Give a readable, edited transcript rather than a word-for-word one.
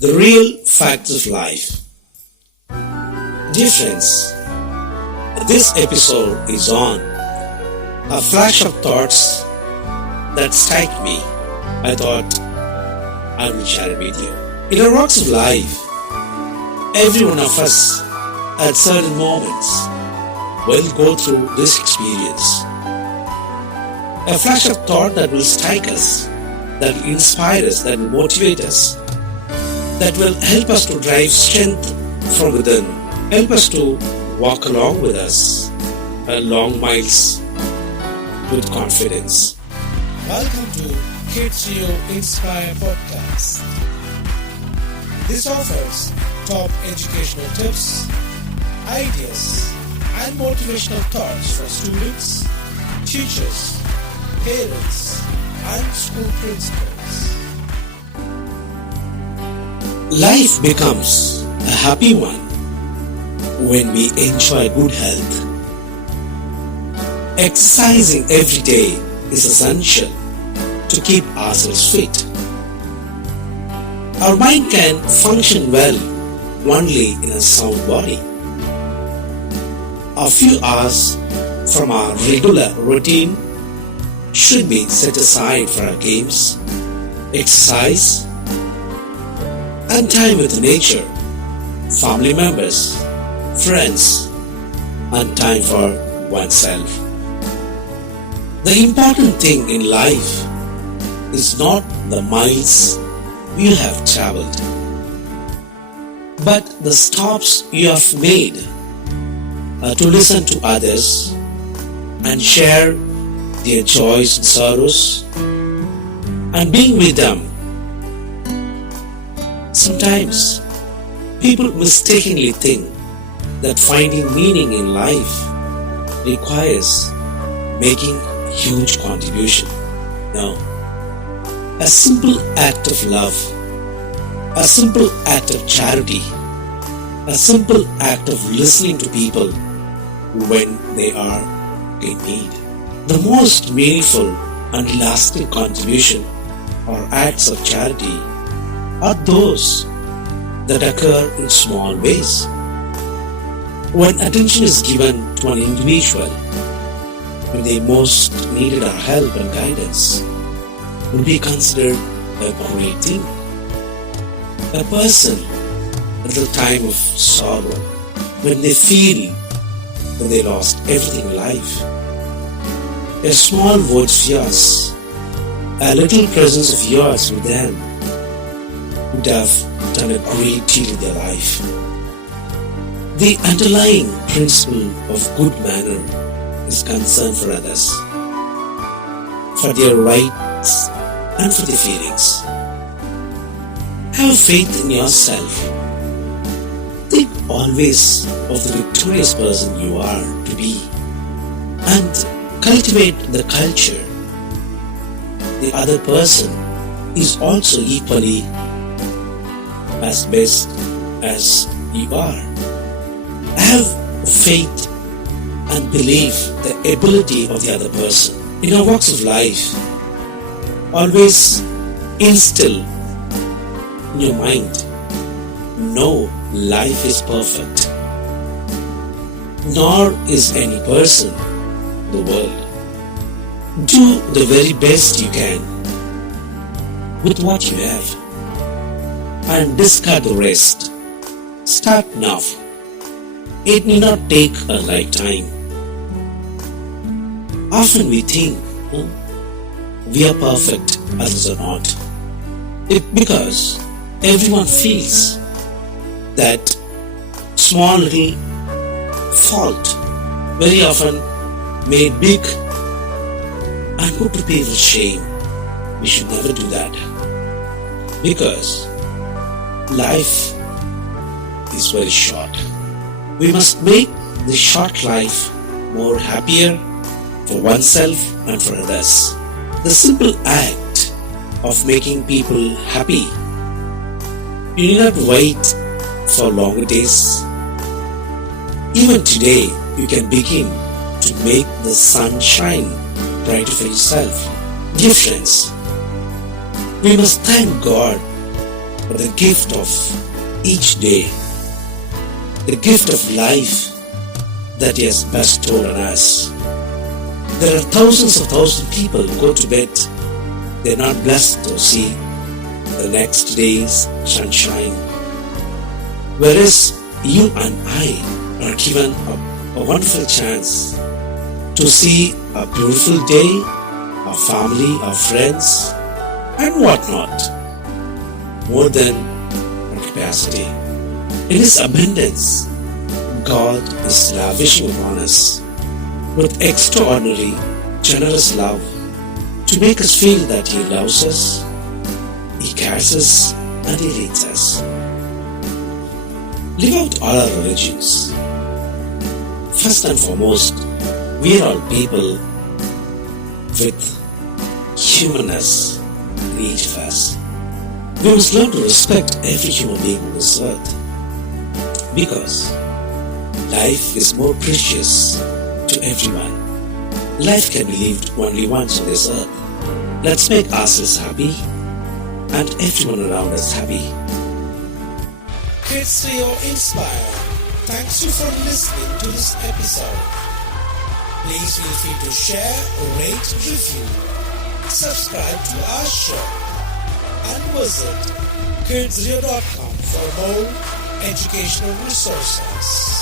The real facts of life. Dear friends, this episode is on a flash of thoughts that strike me. I thought I will share it with you. In our walks of life, every one of us at certain moments will go through this experience. A flash of thought that will strike us, that will inspire us, that will motivate us, that will help us to drive strength from within, help us to walk along with us long miles with confidence. Welcome to Kids You Inspire podcast. This offers top educational tips, ideas, and motivational thoughts for students, teachers, parents, and school principals. Life becomes a happy one when we enjoy good health. Exercising every day is essential to keep ourselves fit. Our mind can function well only in a sound body. A few hours from our regular routine should be set aside for our games, exercise, and time with nature, family members, friends, and time for oneself. The important thing in life is not the miles you have traveled, but the stops you have made to listen to others and share their joys and sorrows and being with them. Sometimes people mistakenly think that finding meaning in life requires making huge contribution. No. A simple act of love, a simple act of charity, a simple act of listening to people when they are in need. The most meaningful and lasting contribution or acts of charity are those that occur in small ways. When attention is given to an individual when they most needed our help and guidance, will be considered a great thing. A person at the time of sorrow, when they feel that they lost everything in life, a small word of yours, a little presence of yours with them would have done a great deal in their life. The underlying principle of good manner is concern for others, for their rights and for their feelings. Have faith in yourself. Think always of the victorious person you are to be, and cultivate the culture. The other person is also equally as best as you are. Have faith and believe the ability of the other person. In our walks of life, always instill in your mind, no life is perfect, nor is any person in the world. Do the very best you can with what you have and discard the rest. Start now. It need not take a lifetime. Often we think we are perfect, others are not. It's because everyone feels that small little fault very often made big and put to people's shame. We should never do that, because life is very short. We must make the short life more happier for oneself and for others. The simple act of making people happy. You need not wait for longer days. Even today, you can begin to make the sun shine brighter for yourself. Dear friends, we must thank God but the gift of each day, the gift of life that He has bestowed on us. There are thousands of people who go to bed, they're not blessed to see the next day's sunshine. Whereas you and I are given a wonderful chance to see a beautiful day, our family, our friends, and whatnot, more than our capacity. In His abundance, God is lavishing upon us with extraordinary, generous love to make us feel that He loves us, He cares us, and He leads us. Live out all our religions. First and foremost, we are all people with humanness in each of us. We must learn to respect every human being on this earth, because life is more precious to everyone. Life can be lived only once on this earth. Let's make ourselves happy and everyone around us happy. Kids Trio Inspire thanks you for listening to this episode. Please feel free to share, rate, review, subscribe to our show, and visit kidsrio.com for more educational resources.